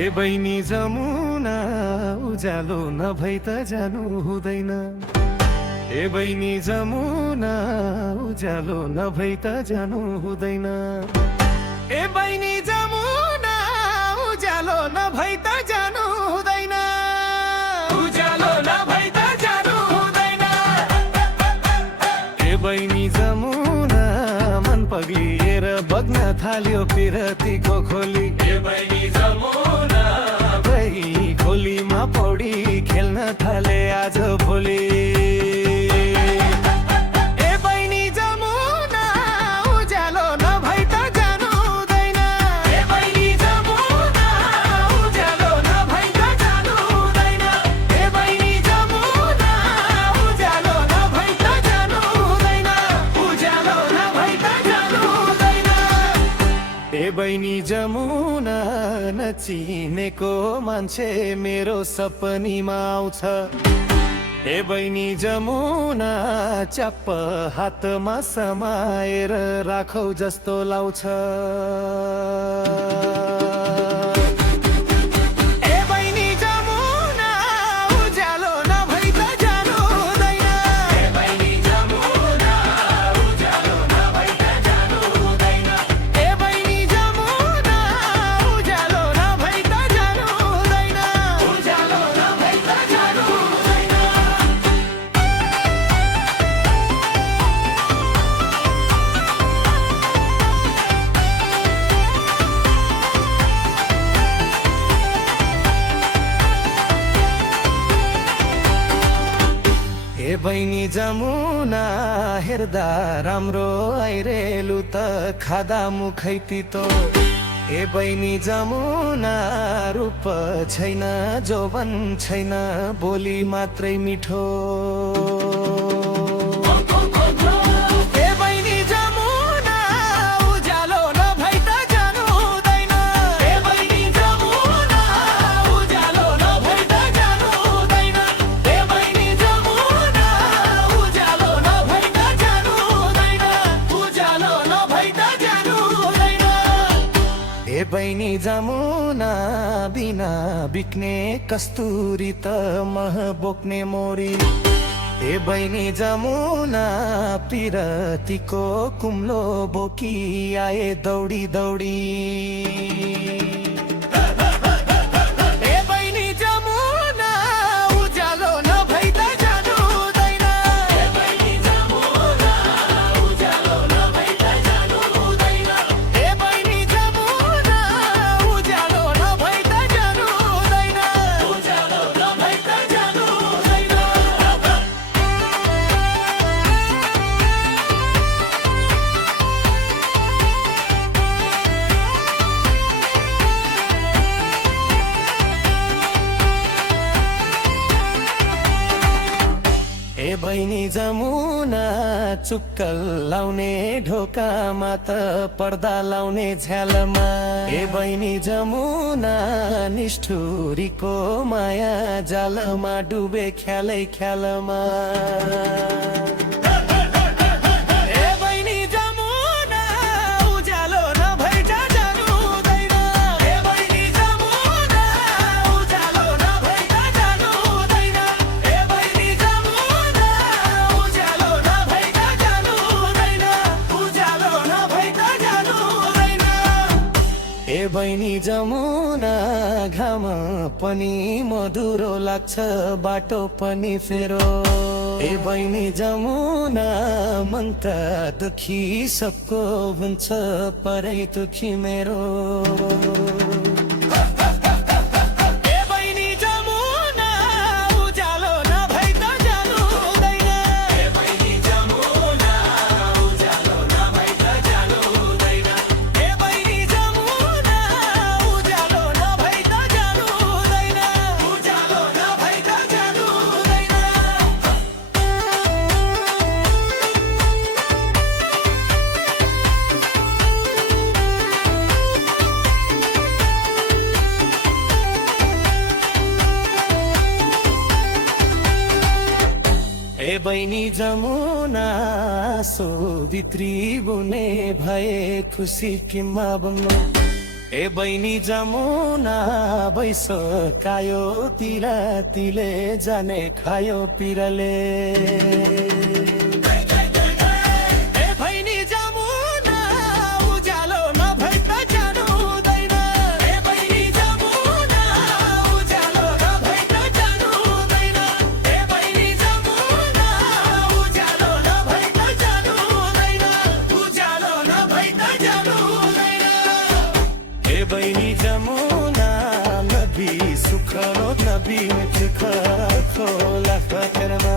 ए बहिनी जमुना उज्यालो नभई त जानु हुँदैन। ए बहिनी जमुना उज्यालो नभई त जानु हुँदैन। ए बहिनी जमुना उज्यालो नभई त जानु हुँदैन। उज्यालो नभई त जानु हुँदैन। ए बहिनी जमुना मन पग्लिएर बग्न थाल्यो पिरतीको खोली। ए बहिनी जमुना खोलीमा पौडी खेल्न थाले आज भोलि। ए बहिनी जमुना उज्यालो नभई त जानु हुँदैन। ए बहिनी जमुना उज्यालो नभई त जानु हुँदैन। ए बहिनी जमुना उज्यालो नभई त जानु हुँदैन। उज्यालो नभई त जानु हुँदैन। ए बहिनी जमुना नचिनेको मान्छे मेरो सपनीमा आउँछ। ए बहिनी जमुना च्याप्प हातमा समाएर राखौ जस्तो लाउँछ। ए बहिनी जमुना उज्यालो नभई त जानु हुँदैन। ए बहिनी जमुना उज्यालो नभई त जानु हुँदैन। ए बहिनी जमुना उज्यालो नभई त जानु हुँदैन। उज्यालो नभई त जानु हुँदैन। ए बहिनी जमुना हेर्दा राम्रो आइरेलु त खादा मुखै तितो। ए बहिनी जमुना रूप छैन जोवन छैन बोली मात्रै मिठो। ए बहिनी जमुना उज्यालो नभई त जानु हुँदैन। ए बहिनी जमुना उज्यालो नभई त जानु हुँदैन। ए बहिनी जमुना उज्यालो नभई त जानु हुँदैन। उज्यालो नभई त जानु हुँदैन। ए बहिनी जमुना बिना बिक्ने कस्तुरी त मह बोक्ने मोरी। ए बहिनी जमुना पिरतीको कुम्लो बोकी आए दौडी दौडी। ए बहिनी जमुना उज्यालो नभई त जानु हुँदैन। ए बहिनी जमुना उज्यालो नभई त जानु हुँदैन। ए बहिनी जमुना उज्यालो नभई त जानु हुँदैन। उज्यालो नभई त जानु हुँदैन। ए बहिनी जमुना चुक्कल लाउने ढोकामा त पर्दा लाउने झ्यालमा। ए बहिनी जमुना निष्ठुरीको माया जालमा डुबे ख्यालै ख्यालमा। ए बहिनी जमुना उज्यालो नभई त जानु हुँदैन। ए बहिनी जमुना उज्यालो नभई त जानु हुँदैन। ए बहिनी जमुना उज्यालो नभई त जानु हुँदैन। उज्यालो नभई त जानु हुँदैन। ए बहिनी जमुना घाम पनि मधुरो लाग्छ बाटो पनि फेरो। ए बहिनी जमुना मन त दुखी सबको हुन्छ परै दुखी मेरो। ए बहिनी जमुना उज्यालो नभई त जानु हुँदैन। ए बहिनी जमुना उज्यालो नभई त जानु हुँदैन। ए बहिनी जमुना उज्यालो नभई त जानु हुँदैन। उज्यालो नभई त जानु हुँदैन। ए बहिनी जमुना सो भित्री बुने भए खुसी किम्मा बन्नु। ए बहिनी जमुना बैसो कायो तिर तिले जाने खायो पिरले ए बहिनी जमुना उज्यालो नभई त जानु हुँदैन ए बहिनी जमुना उज्यालो नभई त जानु हुँदैन ए बहिनी जमुना उज्यालो नभई त जानु हुँदैन उज्यालो नभई त जानु हुँदैन ए बहिनी जमुना नबी सुखरो नबी मिठो खोला खतरमा